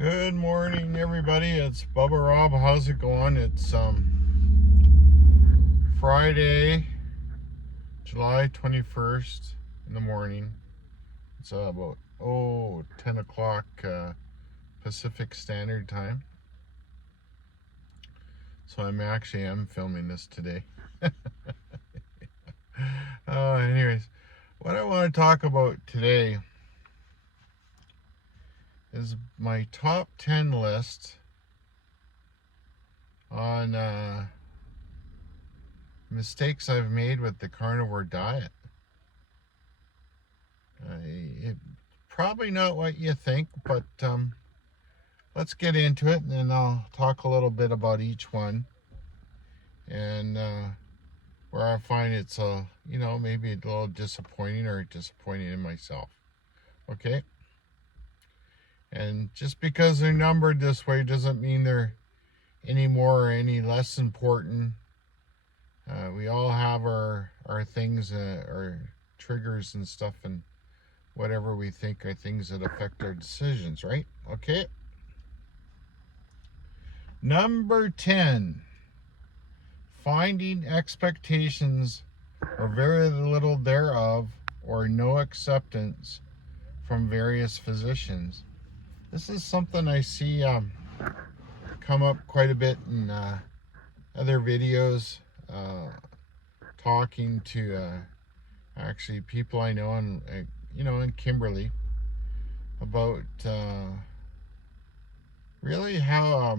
Good morning, everybody. It's Bubba Rob. How's it going? It's Friday, July 21st in the morning. It's about 10 o'clock Pacific Standard Time. So I'm filming this today. Anyways, what I want to talk about today is my top 10 list on mistakes I've made with the carnivore diet. It's probably not what you think, but let's get into it, and then I'll talk a little bit about each one, and where I find it's maybe a little disappointing or disappointing in myself. Okay? And just because they're numbered this way doesn't mean they're any more or any less important. We all have our things, our triggers and stuff, and whatever we think are things that affect our decisions, right? Okay. Number 10, finding expectations or very little thereof or no acceptance from various physicians. This is something I see come up quite a bit in other videos, talking to actually people I know in Kimberly about really how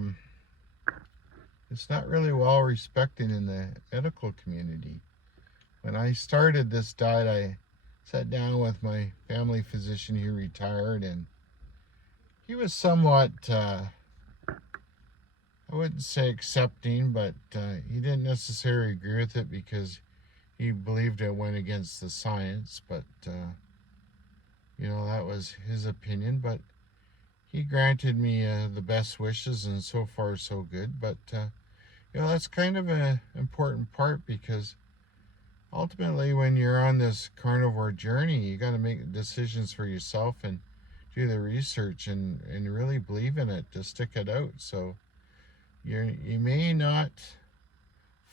it's not really well respected in the medical community. When I started this diet, I sat down with my family physician. He retired, and he was somewhat, I wouldn't say accepting, but he didn't necessarily agree with it because he believed it went against the science. But, that was his opinion. But he granted me the best wishes, and so far so good. But, that's kind of an important part, because ultimately when you're on this carnivore journey, you got to make decisions for yourself and do the research and really believe in it to stick it out. So you may not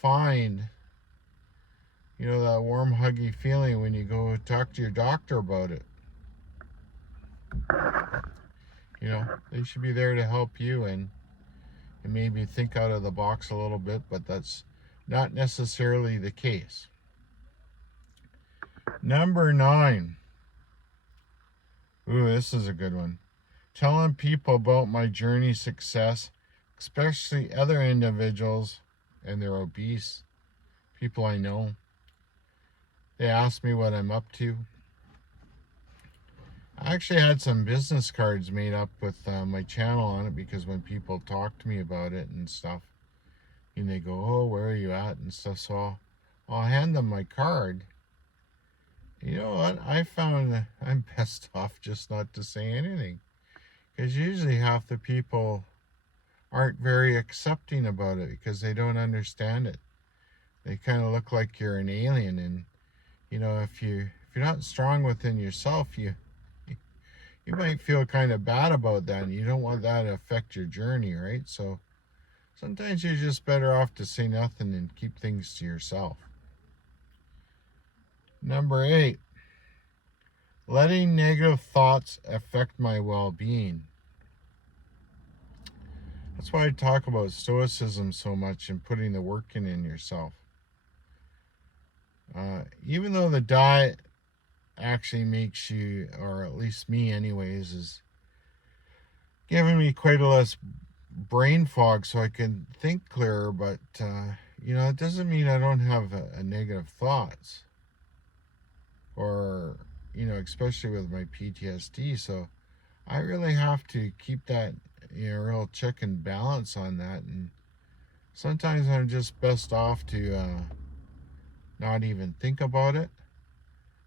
find that warm huggy feeling when you go talk to your doctor about it. They should be there to help you and maybe think out of the box a little bit, but that's not necessarily the case. Number 9. Ooh, this is a good one. Telling people about my journey success, especially other individuals and their obese people I know. They ask me what I'm up to. I actually had some business cards made up with my channel on it, because when people talk to me about it and stuff, and they go, "Oh, where are you at?" and stuff, so I'll hand them my card. You know what? I found that I'm best off just not to say anything, because usually half the people aren't very accepting about it because they don't understand it. They kind of look like you're an alien, and if you're not strong within yourself, you might feel kind of bad about that, and you don't want that to affect your journey, right? So sometimes you're just better off to say nothing and keep things to yourself. Number 8, letting negative thoughts affect my well-being. That's why I talk about stoicism so much and putting the work in yourself. Even though the diet actually makes you, or at least me anyways, is giving me quite a less brain fog so I can think clearer, but it doesn't mean I don't have a negative thoughts, or especially with my PTSD. So I really have to keep that real check and balance on that, and sometimes I'm just best off to not even think about it.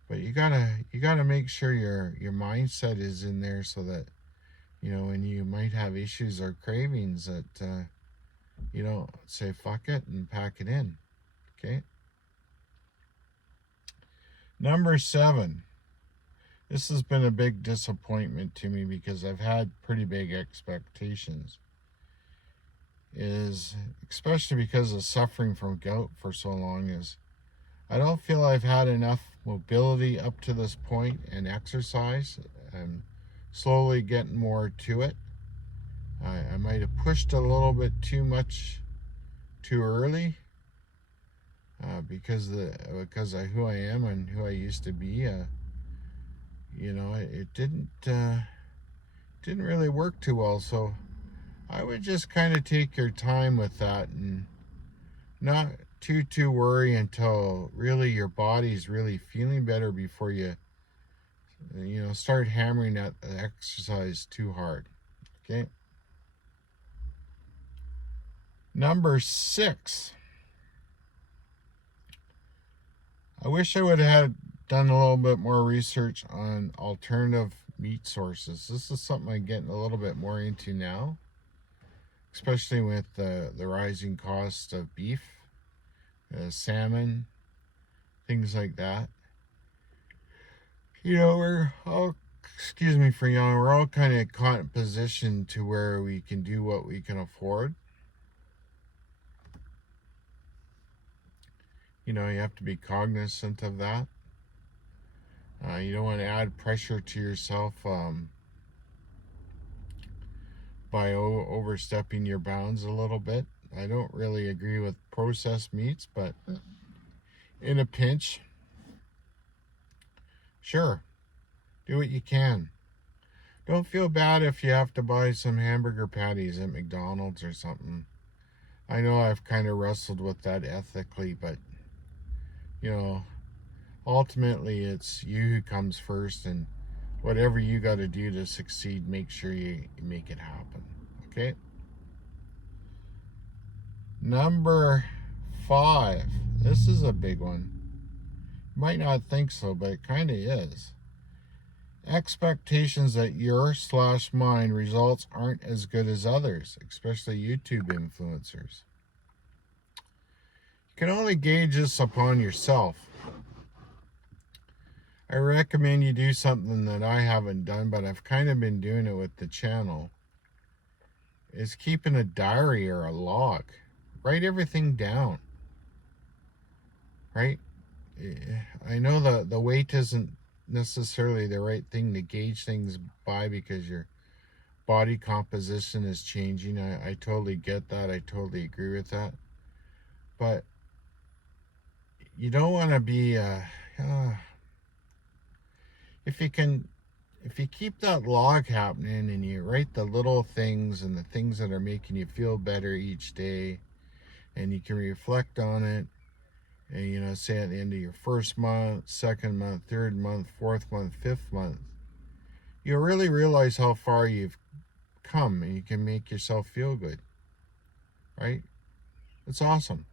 But you gotta make sure your mindset is in there, so that when you might have issues or cravings, that you don't say fuck it and pack it in. Okay. Number 7, this has been a big disappointment to me because I've had pretty big expectations. Is especially because of suffering from gout for so long, is I don't feel I've had enough mobility up to this point and exercise. I'm slowly getting more to it. I might have pushed a little bit too much too early because of who I am and who I used to be. It didn't really work too well. So I would just kind of take your time with that and not too worry until really your body's really feeling better before you start hammering at the exercise too hard. Okay. Number 6. I wish I would have done a little bit more research on alternative meat sources. This is something I'm getting a little bit more into now, especially with the rising cost of beef, salmon, things like that. We're all, excuse me for yawning, we're all kind of caught in position to where we can do what we can afford. You have to be cognizant of that. You don't want to add pressure to yourself by overstepping your bounds a little bit. I don't really agree with processed meats, but in a pinch, sure, do what you can. Don't feel bad if you have to buy some hamburger patties at McDonald's or something. I know I've kind of wrestled with that ethically, but ultimately it's you who comes first, and whatever you got to do to succeed, make sure you make it happen. Okay. Number 5. This is a big one. You might not think so, but it kind of is. Expectations that your/mine results aren't as good as others, especially YouTube influencers. You can only gauge this upon yourself. I recommend you do something that I haven't done, but I've kind of been doing it with the channel, is keeping a diary or a log. Write everything down. Right? I know the weight isn't necessarily the right thing to gauge things by because your body composition is changing. I totally get that. I totally agree with that. But you don't want to be if you keep that log happening and you write the little things and the things that are making you feel better each day, and you can reflect on it, and say at the end of your first month, second month, third month, fourth month, fifth month, you'll really realize how far you've come, and you can make yourself feel good. Right? It's awesome.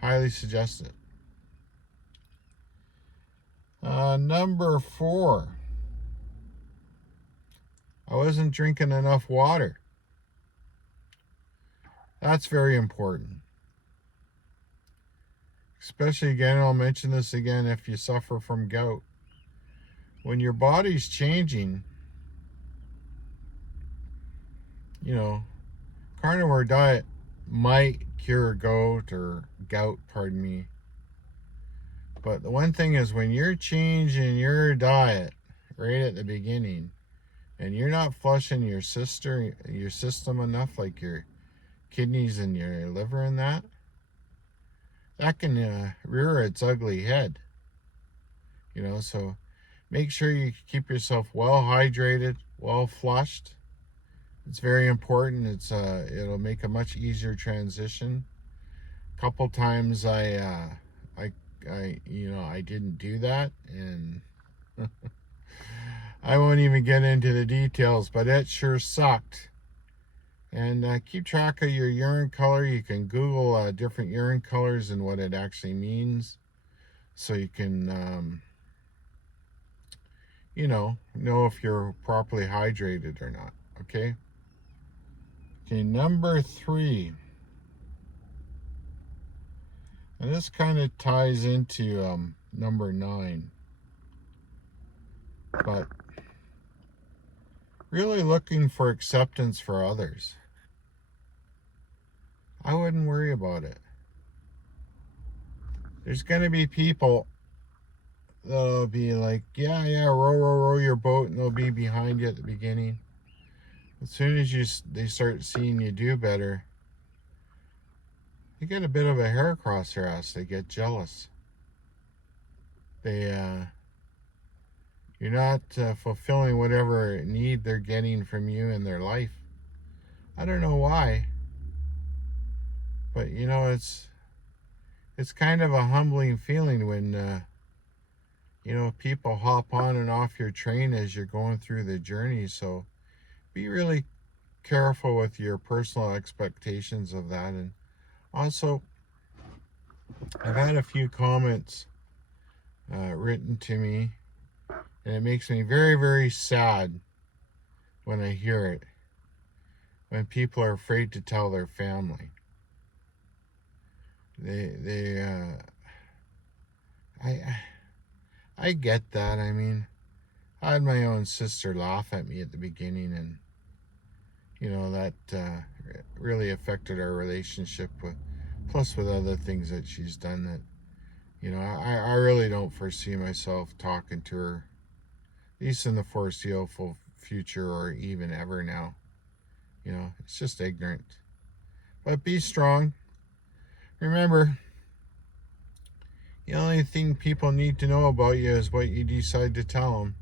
Highly suggest it. Number 4. I wasn't drinking enough water. That's very important. Especially, again, I'll mention this again, if you suffer from gout. When your body's changing, carnivore diet might cure gout, pardon me. But the one thing is, when you're changing your diet right at the beginning, and you're not flushing your system enough, like your kidneys and your liver and that can rear its ugly head. So make sure you keep yourself well hydrated, well flushed. It's very important. It'll make a much easier transition. A couple times I didn't do that, and I won't even get into the details, but it sure sucked. And keep track of your urine color. You can Google different urine colors and what it actually means, so you can know if you're properly hydrated or not. Okay. Number 3. And this kind of ties into number 9. But really looking for acceptance for others. I wouldn't worry about it. There's going to be people that'll be like, yeah, row your boat, and they'll be behind you at the beginning. As soon as they start seeing you do better, they get a bit of a hair across their ass. They get jealous. You're not fulfilling whatever need they're getting from you in their life. I don't know why, but it's kind of a humbling feeling when people hop on and off your train as you're going through the journey. So be really careful with your personal expectations of that. And also, I've had a few comments written to me, and it makes me very, very sad when I hear it, when people are afraid to tell their family. I get that. I mean, I had my own sister laugh at me at the beginning, and that really affected our relationship, plus with other things that she's done that I really don't foresee myself talking to her, at least in the foreseeable future or even ever now. It's just ignorant. But be strong. Remember, the only thing people need to know about you is what you decide to tell them.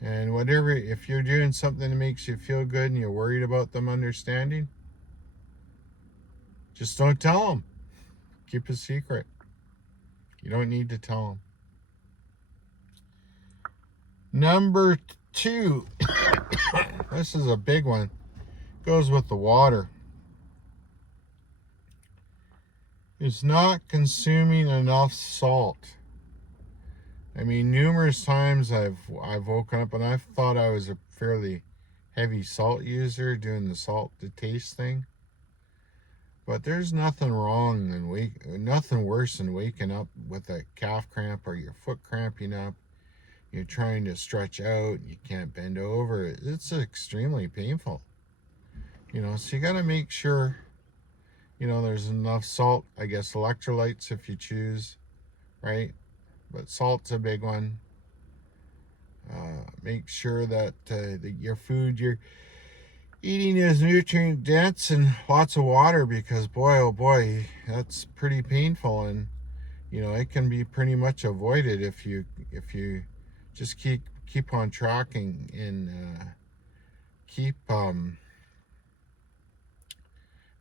And if you're doing something that makes you feel good and you're worried about them understanding, just don't tell them. Keep a secret. You don't need to tell them. Number 2, this is a big one, goes with the water. Is not consuming enough salt. I mean, numerous times I've woken up and I've thought I was a fairly heavy salt user, doing the salt to taste thing. But there's nothing wrong and nothing worse than waking up with a calf cramp or your foot cramping up. You're trying to stretch out, you can't bend over. It's extremely painful. So you got to make sure, there's enough salt, I guess electrolytes if you choose, right? But salt's a big one. Make sure that your food you're eating is nutrient dense and lots of water, because boy, oh boy, that's pretty painful, and it can be pretty much avoided if you just keep on tracking and keep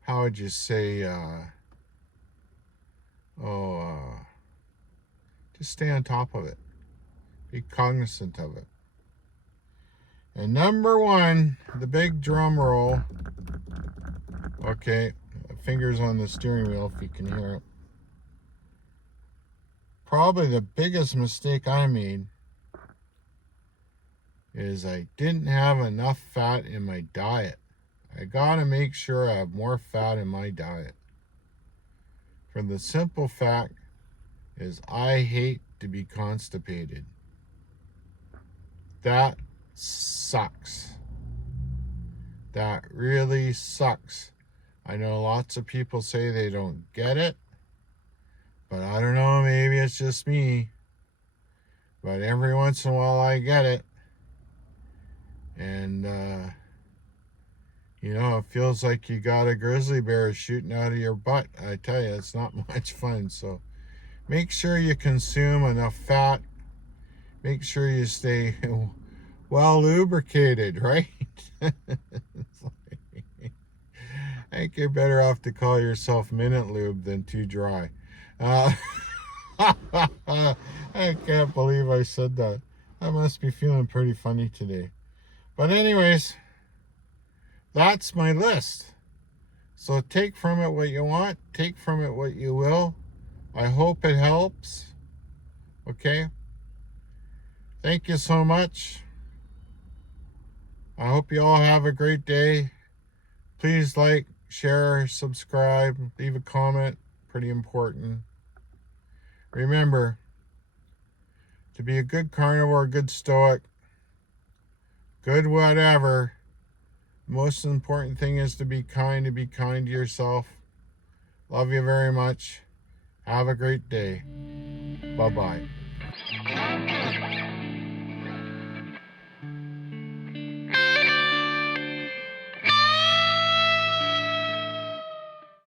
how would you say just stay on top of it, be cognizant of it. And number 1, the big drum roll. Okay, fingers on the steering wheel if you can hear it. Probably the biggest mistake I made is I didn't have enough fat in my diet. I gotta make sure I have more fat in my diet. For the simple fact is I hate to be constipated. That sucks. That really sucks. I know lots of people say they don't get it, but I don't know, maybe it's just me. But every once in a while I get it. And it feels like you got a grizzly bear shooting out of your butt. I tell you, it's not much fun. So make sure you consume enough fat. Make sure you stay well lubricated, right? I think you're better off to call yourself Minute Lube than Too Dry. I can't believe I said that. I must be feeling pretty funny today. But anyways, that's my list. So take from it what you want. Take from it what you will. I hope it helps. Okay? Thank you so much. I hope you all have a great day. Please like, share, subscribe, leave a comment. Pretty important. Remember, to be a good carnivore, good stoic, good whatever. Most important thing is to be kind to yourself. Love you very much. Have a great day. Bye-bye.